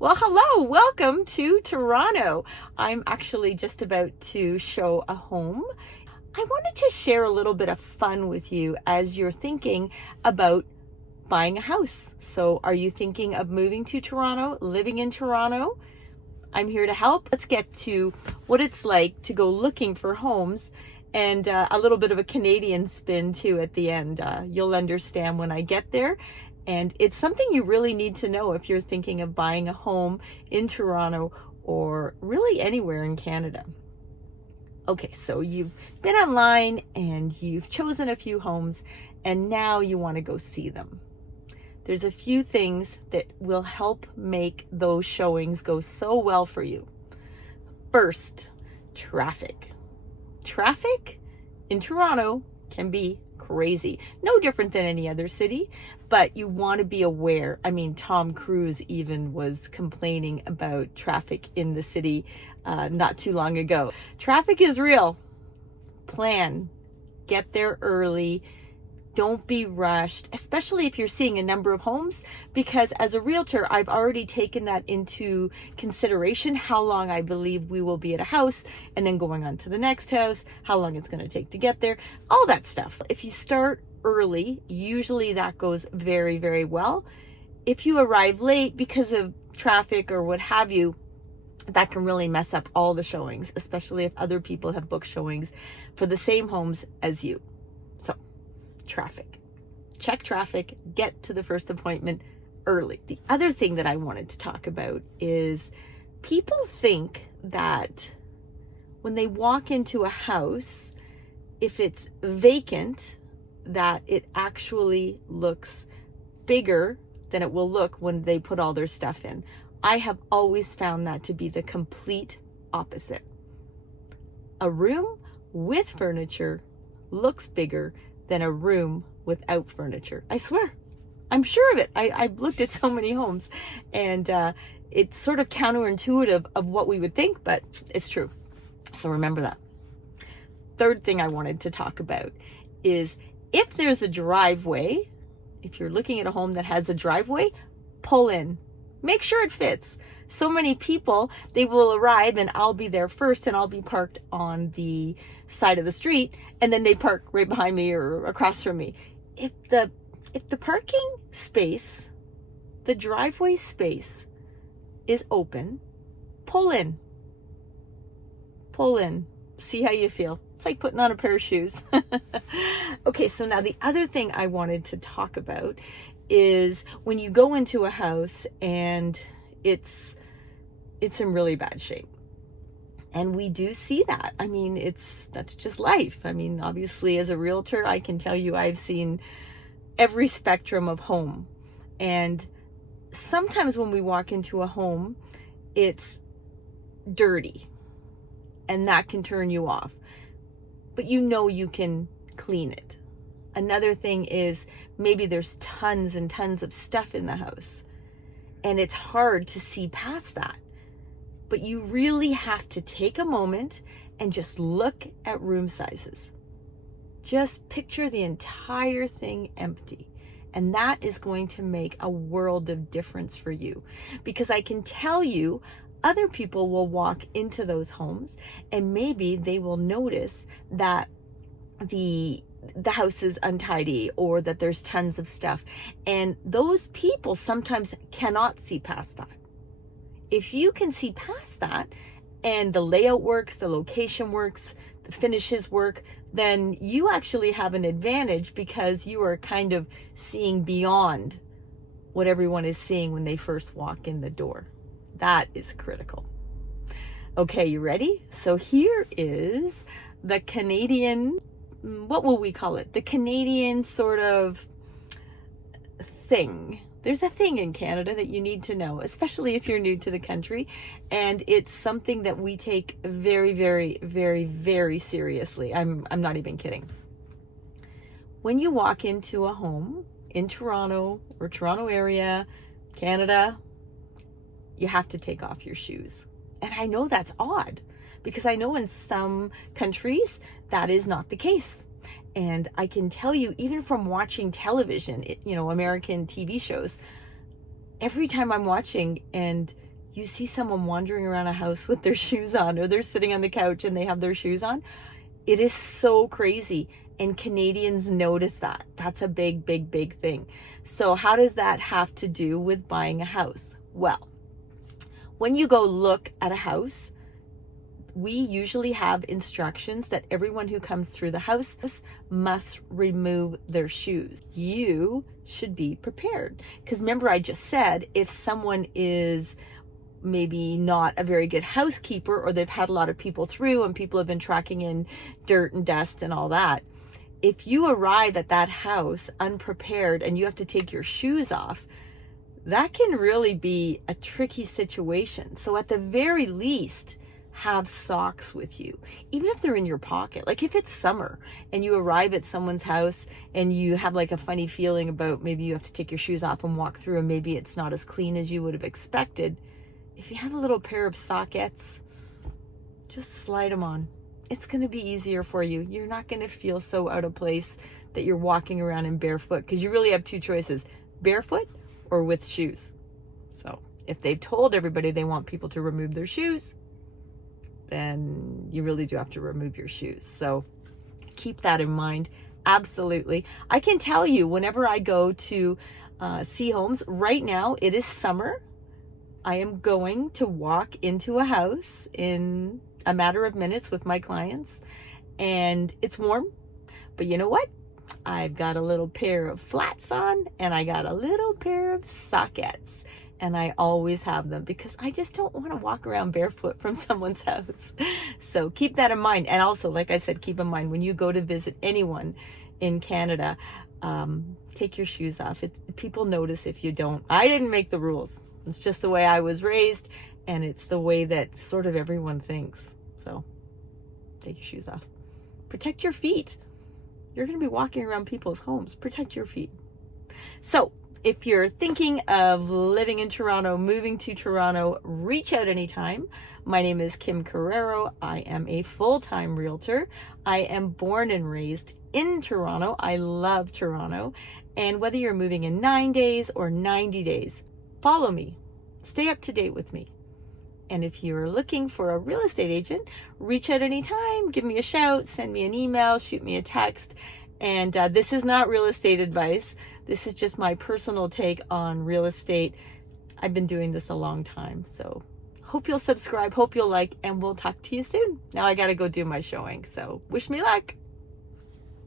Well, hello, welcome to Toronto. I'm actually just about to show a home. I wanted to share a little bit of fun with you as you're thinking about buying a house. So are you thinking of moving to Toronto, living in Toronto? I'm here to help. Let's get to what it's like to go looking for homes and a little bit of a Canadian spin too at the end. You'll understand when I get there. And it's something you really need to know if you're thinking of buying a home in Toronto or really anywhere in Canada. Okay, so you've been online and you've chosen a few homes and now you want to go see them. There's a few things that will help make those showings go so well for you. First, traffic. Traffic in Toronto can be crazy. No different than any other city, but you want to be aware. I mean, Tom Cruise even was complaining about traffic in the city not too long ago. Traffic is real. Plan. Get there early. Don't be rushed, especially if you're seeing a number of homes, because as a realtor, I've already taken that into consideration, how long I believe we will be at a house, and then going on to the next house, how long it's going to take to get there, all that stuff. If you start early, usually that goes very, very well. If you arrive late because of traffic or what have you, that can really mess up all the showings, especially if other people have booked showings for the same homes as you. So, traffic. Check traffic, get to the first appointment early. The other thing that I wanted to talk about is people think that when they walk into a house, if it's vacant, that it actually looks bigger than it will look when they put all their stuff in. I have always found that to be the complete opposite. A room with furniture looks bigger than a room without furniture. I swear, I'm sure of it. I've looked at so many homes and it's sort of counterintuitive of what we would think, but it's true. So remember that. Third thing I wanted to talk about is if there's a driveway, if you're looking at a home that has a driveway, pull in. Make sure it fits. So many people, they will arrive and I'll be there first and I'll be parked on the side of the street and then they park right behind me or across from me. If the parking space, the driveway space is open, pull in. Pull in. See how you feel. It's like putting on a pair of shoes. Okay, so now the other thing I wanted to talk about is when you go into a house and it's in really bad shape. And we do see that. I mean, that's just life. I mean, obviously as a realtor, I can tell you I've seen every spectrum of home. And sometimes when we walk into a home, it's dirty and that can turn you off. But you know you can clean it. Another thing is maybe there's tons and tons of stuff in the house and it's hard to see past that. But you really have to take a moment and just look at room sizes. Just picture the entire thing empty. And that is going to make a world of difference for you. Because I can tell you, other people will walk into those homes and maybe they will notice that the house is untidy or that there's tons of stuff. And those people sometimes cannot see past that. If you can see past that and the layout works, the location works, the finishes work, then you actually have an advantage because you are kind of seeing beyond what everyone is seeing when they first walk in the door. That is critical. Okay, you ready? So here is the Canadian, what will we call it? The Canadian sort of thing. There's a thing in Canada that you need to know, especially if you're new to the country. And it's something that we take very, very, very, very seriously. I'm not even kidding. When you walk into a home in Toronto or Toronto area, Canada, you have to take off your shoes. And I know that's odd because I know in some countries that is not the case. And I can tell you, even from watching television, American TV shows, every time I'm watching and you see someone wandering around a house with their shoes on, or they're sitting on the couch and they have their shoes on. It is so crazy. And Canadians notice that. That's a big, big, big thing. So how does that have to do with buying a house? Well, when you go look at a house, we usually have instructions that everyone who comes through the house must remove their shoes. You should be prepared. Because remember, I just said, if someone is maybe not a very good housekeeper, or they've had a lot of people through and people have been tracking in dirt and dust and all that, if you arrive at that house unprepared and you have to take your shoes off, that can really be a tricky situation. So at the very least, have socks with you, even if they're in your pocket. Like if it's summer and you arrive at someone's house and you have like a funny feeling about maybe you have to take your shoes off and walk through, and maybe it's not as clean as you would have expected. If you have a little pair of sockettes, just slide them on. It's going to be easier for you. You're not going to feel so out of place that you're walking around in barefoot, because you really have two choices: barefoot or with shoes. So if they've told everybody they want people to remove their shoes, then you really do have to remove your shoes. So keep that in mind. Absolutely. I can tell you, whenever I go to see homes, right now it is summer. I am going to walk into a house in a matter of minutes with my clients, and it's warm, but you know what? I've got a little pair of flats on, and I got a little pair of sockettes. And I always have them because I just don't want to walk around barefoot from someone's house. So keep that in mind. And also, like I said, keep in mind when you go to visit anyone in Canada, take your shoes off. People notice if you don't. I didn't make the rules. It's just the way I was raised, and it's the way that sort of everyone thinks. So take your shoes off. Protect your feet. You're going to be walking around people's homes. Protect your feet. So if you're thinking of living in Toronto, moving to Toronto, reach out anytime. My name is Kim Carreiro. I am a full-time realtor. I am born and raised in Toronto. I love Toronto. And whether you're moving in 9 days or 90 days, follow me. Stay up to date with me. And if you're looking for a real estate agent, reach out anytime. Give me a shout, send me an email, shoot me a text. And this is not real estate advice. This is just my personal take on real estate. I've been doing this a long time. So hope you'll subscribe, hope you'll like, and we'll talk to you soon. Now I got to go do my showing. So wish me luck.